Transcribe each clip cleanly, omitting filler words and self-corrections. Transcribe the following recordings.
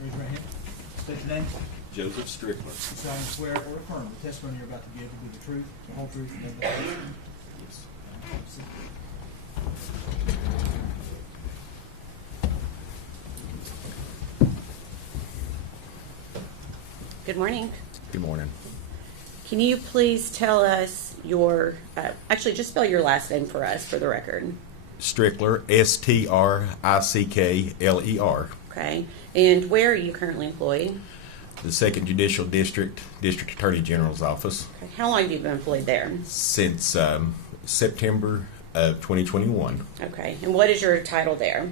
Raise your right hand. State your name. Joseph Strickler. You solemnly swear or affirm the testimony you're about to give will be the truth, the whole truth, and nothing but the truth. Yes. Good morning. Good morning. Can you please tell us your, actually just spell your last name for us for the record. Strickler, Strickler. Okay. And where are you currently employed? The 2nd Judicial District Attorney General's Office. Okay. How long have you been employed there? Since September of 2021. Okay. And what is your title there?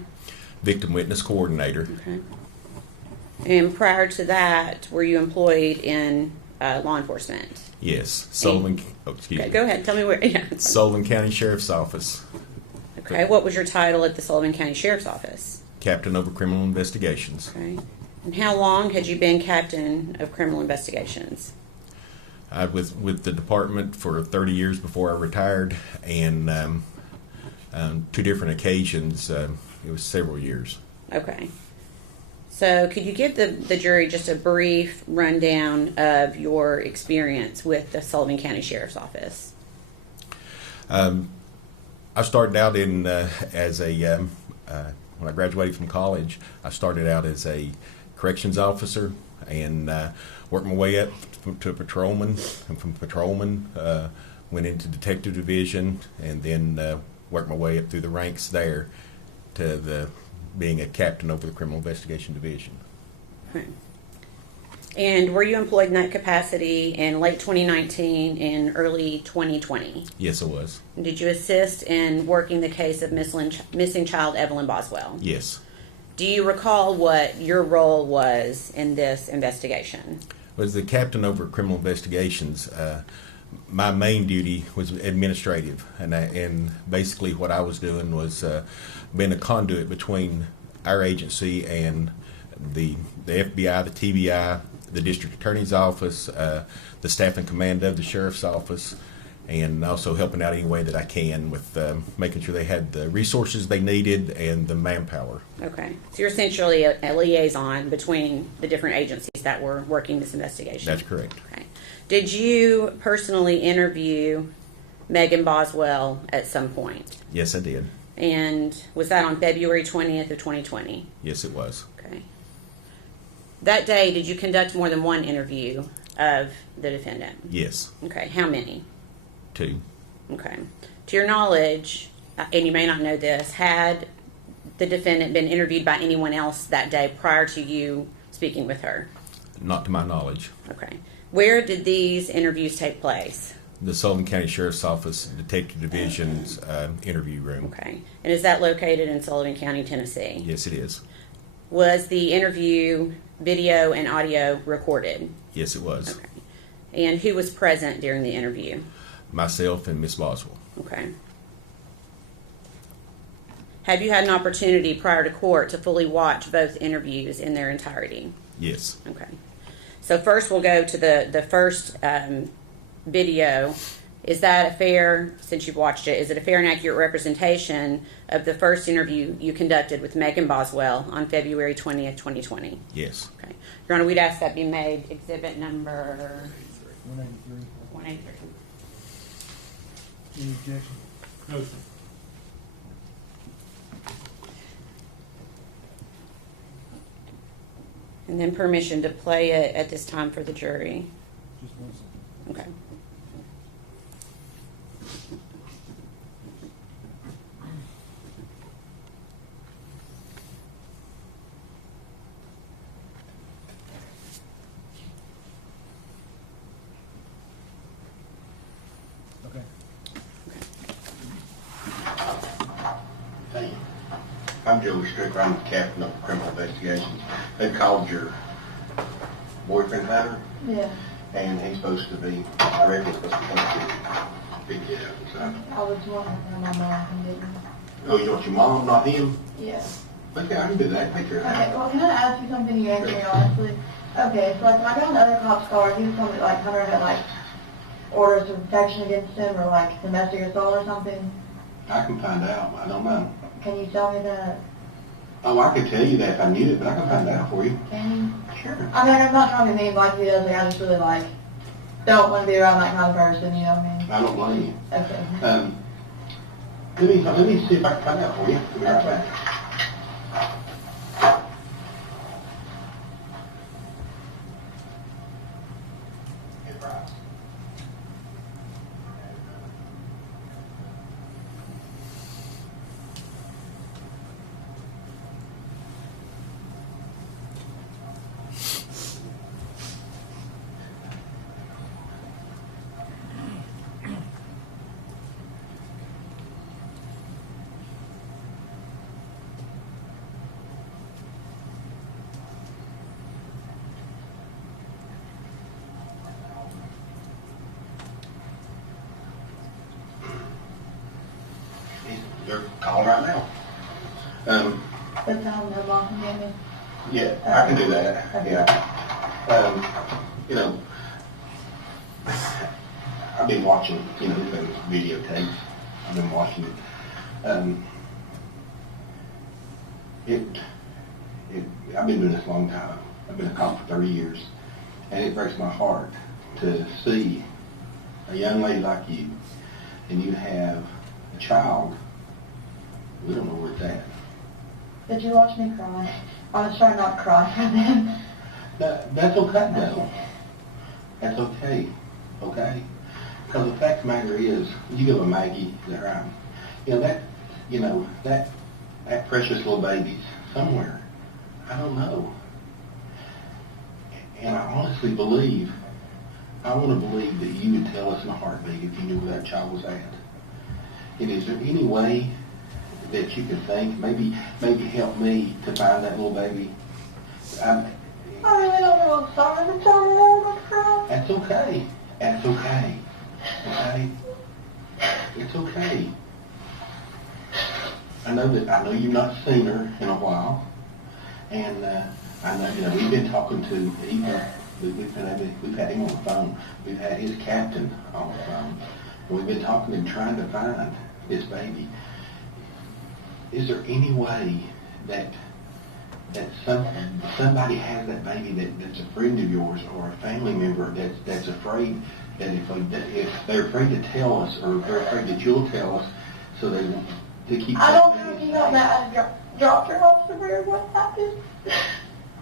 Victim Witness Coordinator. Okay. And prior to that, were you employed in law enforcement? Yes. Sullivan. Okay, go ahead. Tell me where. Yeah. Sullivan County Sheriff's Office. Okay. What was your title at the Sullivan County Sheriff's Office? Captain over Criminal Investigations. Okay. And how long had you been captain of criminal investigations? I was with the department for 30 years before I retired, and 2 different occasions. It was several years. Okay. So could you give the jury just a brief rundown of your experience with the Sullivan County Sheriff's Office? I started out in as a when I graduated from college. I started out as a corrections officer and worked my way up to a patrolman, and from patrolman went into detective division, and then worked my way up through the ranks there to being a captain over the criminal investigation division. Okay. And were you employed in that capacity in late 2019 and early 2020? Yes, I was. Did you assist in working the case of missing child Megan Boswell? Yes. Do you recall what your role was in this investigation? Was the captain over criminal investigations. My main duty was administrative, and basically what I was doing was being a conduit between our agency and the FBI, the TBI, the district attorney's office, the staff and command of the sheriff's office, and also helping out any way that I can with making sure they had the resources they needed and the manpower. Okay. So you're essentially a liaison between the different agencies that were working this investigation? That's correct. Okay. Did you personally interview Megan Boswell at some point? Yes, I did. And was that on February 20th of 2020? Yes, it was. Okay. That day, did you conduct more than one interview of the defendant? Yes. Okay. How many? 2. Okay. To your knowledge, and you may not know this, had the defendant been interviewed by anyone else that day prior to you speaking with her? Not to my knowledge. Okay. Where did these interviews take place? The Sullivan County Sheriff's Office Detective Division's interview room. Okay. And is that located in Sullivan County, Tennessee? Yes, it is. Was the interview video and audio recorded? Yes, it was. Okay. And who was present during the interview? Myself and Miss Boswell. Okay. Have you had an opportunity prior to court to fully watch both interviews in their entirety? Yes. Okay. So first we'll go to the first video. Is that a fair, since you've watched it, is it a fair and accurate representation of the first interview you conducted with Megan Boswell on February 20th, 2020? Yes. Okay. Your Honor, we'd ask that be made exhibit number 183. 183. Any objection? No, sir. And then permission to play it at this time for the jury. Just 1 second. Okay. Okay. Hey, I'm Joe Strickler. I'm the captain of criminal investigations. They called your boyfriend Hunter, Yeah, and he's supposed to be, I reckon he's supposed to come to pick you up. So. I was wondering how my mom didn't. Oh, you want your mom, not him? Yeah. Okay, I can do that. Take your Okay, hand. well, can I ask you something you answered me honestly? Okay, so like when I got on the other cop's car, he was telling me like Hunter had like orders of protection against him or like domestic assault or something. I can find out. I don't know. Can you tell me that? Oh, I could tell you that if I knew it, but I can find out for you. Can you? Sure. I mean, I'm not trying to be mean like he does. Like, I just really like don't want to be around that kind of person. You know what I mean? I don't blame you. Okay. Let me see if I can find out for you. Be right back. They're calling right now. Good time to lock him in. Yeah, I can do that. Okay. Yeah. You know, I've been watching, those videotapes. I've been watching it. I've been doing this a long time. I've been a cop for 30 years. And it breaks my heart to see a young lady like you, and you have a child. We don't know where it's at. Did you watch me cry? I was trying not to cry for them. That's okay, though. That's okay. Okay? Because the fact of the matter is, you go to Maggie, is that right? That precious little baby's somewhere. I don't know. And I honestly believe, I want to believe that you would tell us in a heartbeat if you knew where that child was at. And is there any way that you can think, maybe help me to find that little baby? I really don't know. I'm sorry. I'm sorry. I don't want to cry. That's okay. That's okay. Okay? It's okay. I know you've not seen her in a while, and I know we've been talking to Ethan. We've had him on the phone. We've had his captain on the phone, and we've been talking to him trying to find this baby. Is there any way that somebody has that baby that's a friend of yours or a family member that's afraid that if they're afraid to tell us, or they're afraid that you'll tell us, so they keep. I don't know if you know that I dropped her off somewhere. What happened? I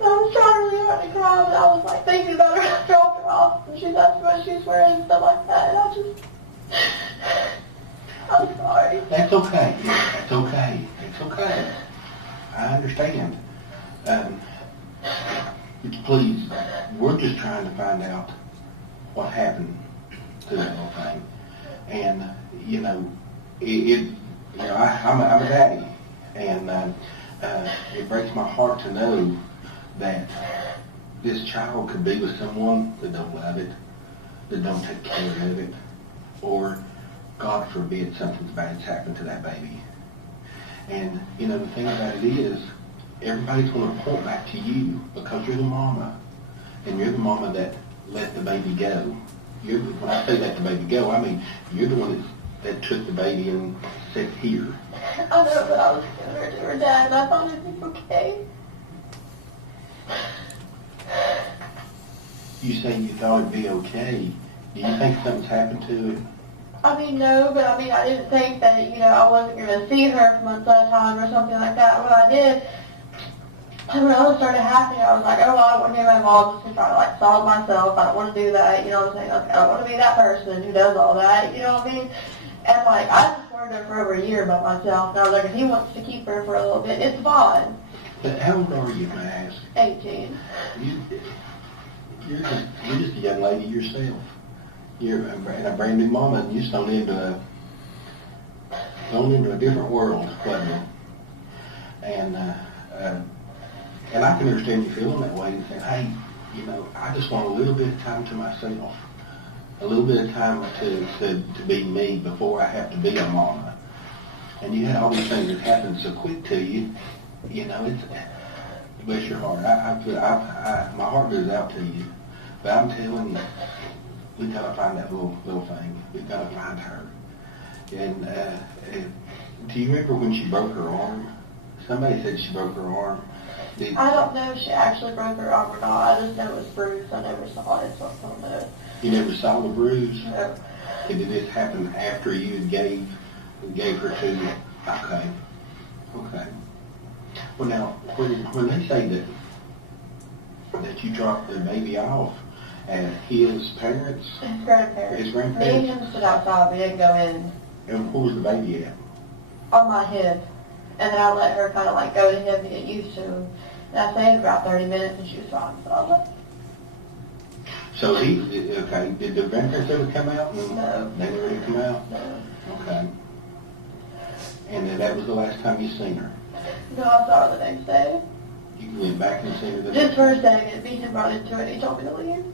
was trying really hard to cry, but I was like thinking about her. I dropped her off, and that's what she's wearing and stuff like that. And I'm sorry. That's okay. That's okay. It's okay. I understand. Please, we're just trying to find out what happened to that little thing. And, I'm a daddy. And it breaks my heart to know that this child could be with someone that don't love it, that don't take care of it, or, God forbid, something bad's happened to that baby. And, the thing about it is, everybody's going to point back to you because you're the mama. And you're the mama that let the baby go. When I say let the baby go, I mean you're the one that took the baby and said, here. I know, but I was giving her to her dad, and I thought it'd be okay. You say you thought it'd be okay. Do you think something's happened to it? I mean, no, but I didn't think that, I wasn't going to see her for months at a time or something like that. What I did, when all this started happening, I was like, oh, well, I don't want to be my mom just to try to, solve myself. I don't want to do that, you know what I'm saying? Like, I don't want to be that person who does all that, you know what I mean? And, I supported her for over a year by myself, and I was like, if he wants to keep her for a little bit, it's fine. But how old are you, may I ask? 18. You're just a young lady yourself. You're a brand new mama, and you're thrown into a different world, wasn't it? And I can understand you feeling that way and saying, hey, I just want a little bit of time to myself, a little bit of time to be me before I have to be a mama. And you had all these things that happened so quick to you, it's, bless your heart. My heart goes out to you, but I'm telling you, we've got to find that little thing. We've got to find her. And do you remember when she broke her arm somebody said she broke her arm. I don't know if she actually broke her arm or not. I just know it was bruised. I never saw it, so I don't know. You never saw the bruise? No. And did this happen after you gave her to you? Okay. Okay. Well, now, when they say that you dropped the baby off at his parents, His grandparents. His Me grandparents? and him stood outside. We didn't go in. And where was the baby at? On my hip. And then I let her kind of like go to him to get used to him. And I stayed for about 30 minutes and she was fine. So I was like, So okay, did the grandparents ever come out? No. They never did come out? no. Okay. And then that was the last time you seen her? No, I saw her the next day. You went back and seen her the Just next for a second. Me and him brought into it. He told me to leave.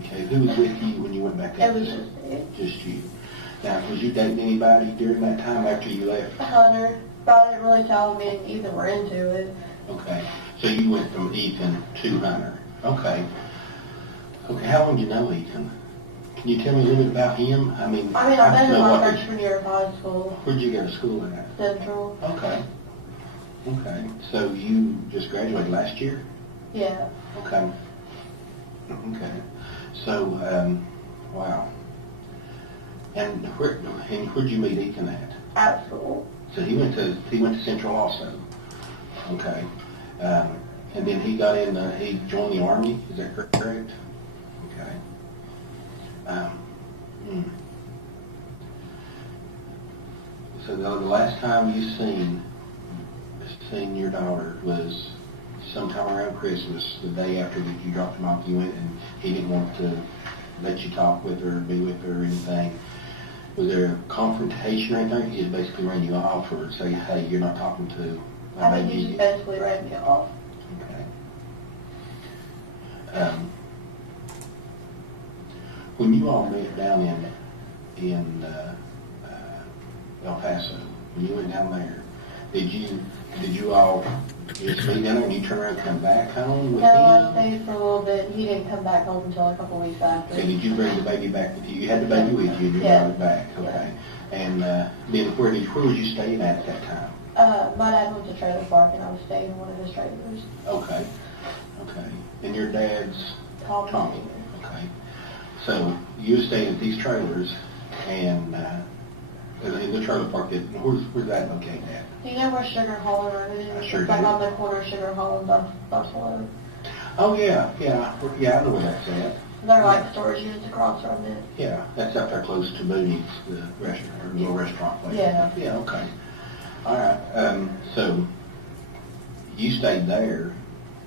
Okay, who was with you when you went back It up was there? just me. Just you. Now, was you dating anybody during that time after you left? Hunter. But I didn't really tell me and Ethan were into it. Okay, so you went from Ethan to Hunter. Okay. Okay, how long did you know Ethan? Can you tell me a little bit about him? I mean, I met don't him know my what freshman year of high school. where'd you go to school at? Central. Okay. Okay, so you just graduated last year? Yeah. Okay. Okay. So, wow. And where'd you meet Ethan at? At school. So he went to Central also. Okay. And then he got in. He joined the Army. Is that correct? Okay. So the last time you seen your daughter was sometime around Christmas, the day after that you dropped him off. You went and he didn't want to let you talk with her, or be with her, or anything. Was there a confrontation or anything? He just basically ran you off, or say, "Hey, you're not talking to my I think baby." he just basically ran me off. Okay. When you all met down in El Paso, when you went down there, did you all just meet down there and you turn around and come back home with No, I him? stayed for a little bit. He didn't come back home until a couple weeks after. So did you bring the baby back with you? You had the baby with you and you Yeah. brought it back, okay. And then where was you staying at that time? My dad went to trailer park and I was staying in one of his trailers. Okay, okay. And your dad's Tommy. Tommy, okay. So you stayed at these trailers and in the trailer park, where's that located at? Do you know where Sugar Hall Road is? I sure It's like do. on the corner of Sugar Hall and Buffalo. Oh, yeah, I know where that's at. They're like storage units across from it. Yeah, that's up there close to Moody's, the restaurant, or little restaurant place. Yeah. Yeah, okay. All right, so you stayed there,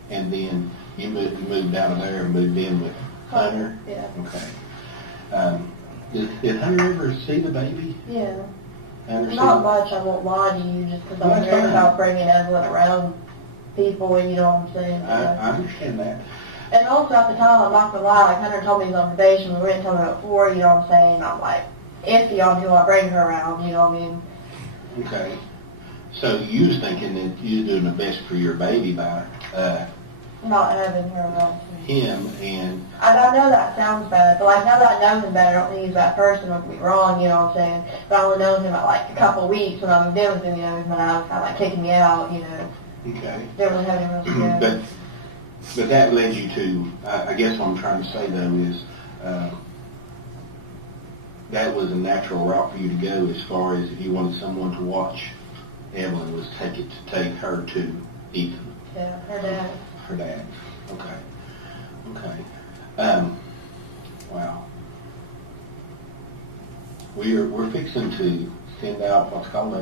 and then you moved out of there and moved in with Hunter? Yeah. Okay. Did Hunter ever see the baby? Yeah. Hunter Not see- much, I won't lie to you, just because Well, I'm that's worried fine. about bringing Evelyn around people, you know what I'm saying? I understand that. And also at the time, I'm not gonna lie, like Hunter told me he was on probation, we didn't tell me before, you know what I'm saying? I'm like iffy on who I bring her around, you know what I mean? Okay. So you was thinking that you were doing the best for your baby by Not having her around. him, and I know that sounds bad, but like now that I know him better, I don't think he's a bad person, don't get me wrong, you know what I'm saying? But I only known him at like a couple of weeks when I moved in with him, you know, my dad was kind of like kicking me out, you know. okay. Didn't really have any real But that led you to, I guess what I'm trying to say though is, that was a natural route for you to go as far as if you wanted someone to watch Evelyn was take her to Ethan, Yeah, her dad. her dad. Okay. Okay. Wow. We're fixing to send out what's called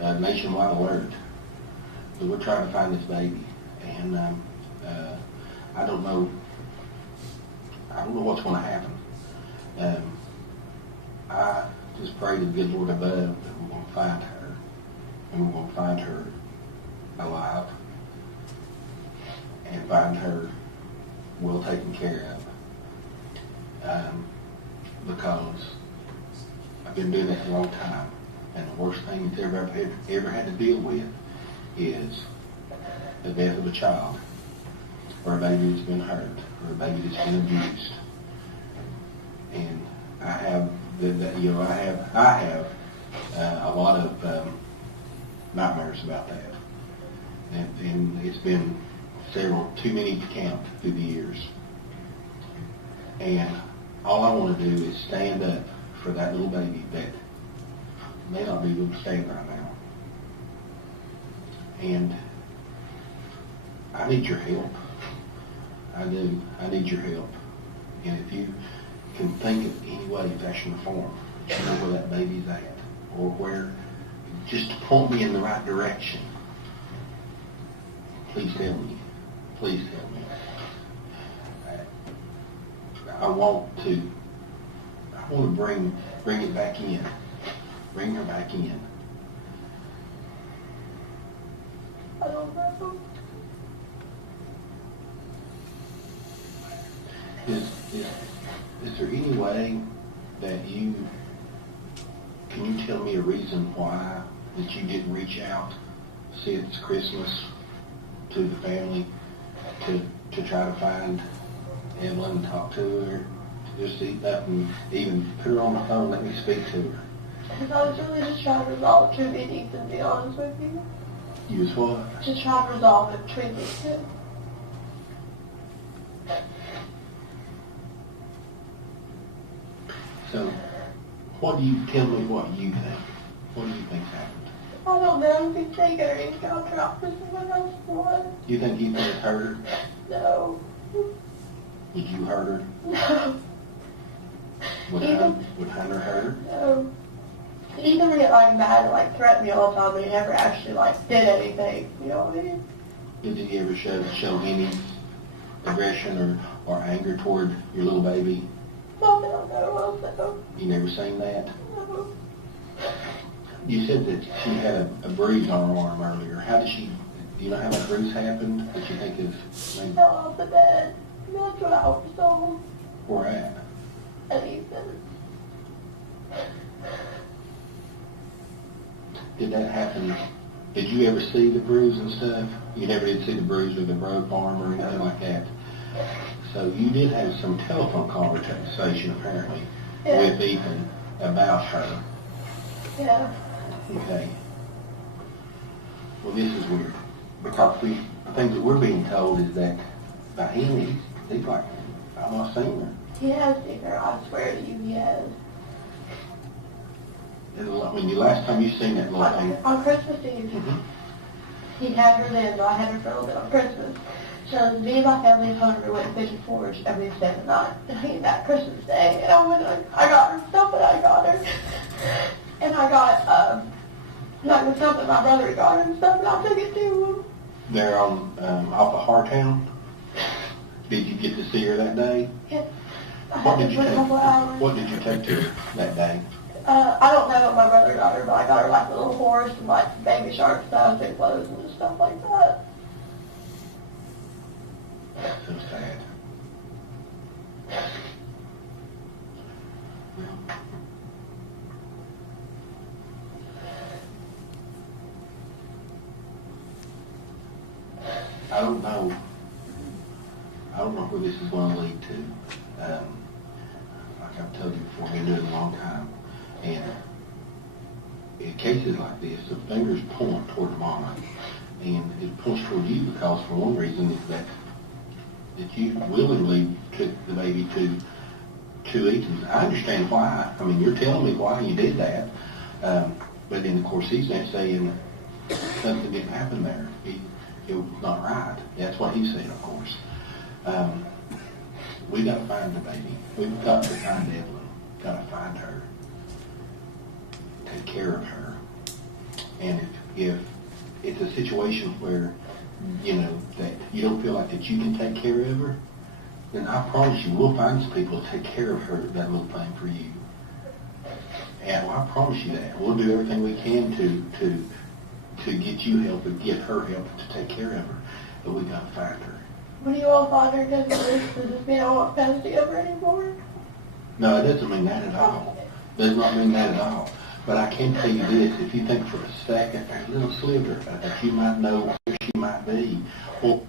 a nationwide alert. So we're trying to find this baby, and I don't know what's going to happen. I just pray to the good Lord above that we're going to find her, and we're going to find her alive, and find her well taken care of. Because I've been doing this a long time, and the worst thing that's ever had to deal with is the death of a child, or a baby that's been hurt, or a baby that's been abused. And I have a lot of nightmares about that. And it's been several, too many to count through the years. And all I want to do is stand up for that little baby that may not be able to stand right now. And I need your help. I do. I need your help. And if you can think of any way, fashion, or form, that you know where that baby's at, or where, just to point me in the right direction, please tell me. Please tell me. I want to bring it back in. Bring her back in. I don't know. Is there any way that can you tell me a reason why that you didn't reach out since Christmas to the family to try to find Evelyn and talk to her, to just eat up and even put her on the phone, let me speak to her? Because I was really just trying to resolve two meetings, and be honest with you. You was what? Just trying to resolve it between these two. So, tell me what you think. What do you think happened? I don't know if he's taking her in contract with someone else for one. You think you could have hurt her? No. Would you hurt her? No. Would Hunter hurt her? No. He used to get like mad and like threaten me all the time, but he never actually like did anything. You know what I mean? Did he ever show any aggression or anger toward your little baby? Not that I know of, no. You never seen that? No. You said that she had a bruise on her arm earlier. How did she? Do you know how that bruise happened? That you think is maybe Fell off the bed. That's what I was told. where at? And he said, Did that happen? Did you ever see the bruise and stuff? You never did see the bruise or the broke arm or anything like that. So you did have some telephone conversation apparently Yeah. with Ethan about her. yeah. Okay. Well, this is weird because the things that we're being told is that by him, he's like, I've not seen her. He has seen her, I swear to you, he has. I mean, the last time you seen that little thing. On Christmas Eve, he had her then, but I had her for a little bit on Christmas. So me and my family and Hunter went fishing forage every day and night. And he came back Christmas Day, and I got her stuff that I got her. And I got, like the stuff that my brother got her and stuff, and I took it to him. They're on off of Hartown. Did you get to see her that day? Yeah. I What had did it you for a couple hours. take? What did you take to her that day? I don't know what my brother got her, but I got her like a little horse and like baby shark stuff and clothes and stuff like that. So sad. I don't know. I don't know where this is going to lead to. Like I've told you before, I've been doing it a long time, and in cases like this, the fingers point toward mama, and it points toward you because, for one reason, is that you willingly took the baby to Ethan. I understand why. I mean, you're telling me why you did that, but then of course he's not saying something didn't happen there. It was not right. That's what he said, of course. We got to find the baby. We've got to find Evelyn. Got to find her. Take care of her. And if it's a situation where, you know, that you don't feel like that you can take care of her, then I promise you, we'll find some people to take care of her, that little thing for you. And I promise you that. We'll do everything we can to get you help and get her help to take care of her. But we got to find her. When you all find her, does this mean I won't fancy over anymore? No, it doesn't mean that at all. Does not mean that at all. But I can tell you this, if you think for a second, there's a little sliver that you might know where she might be, well,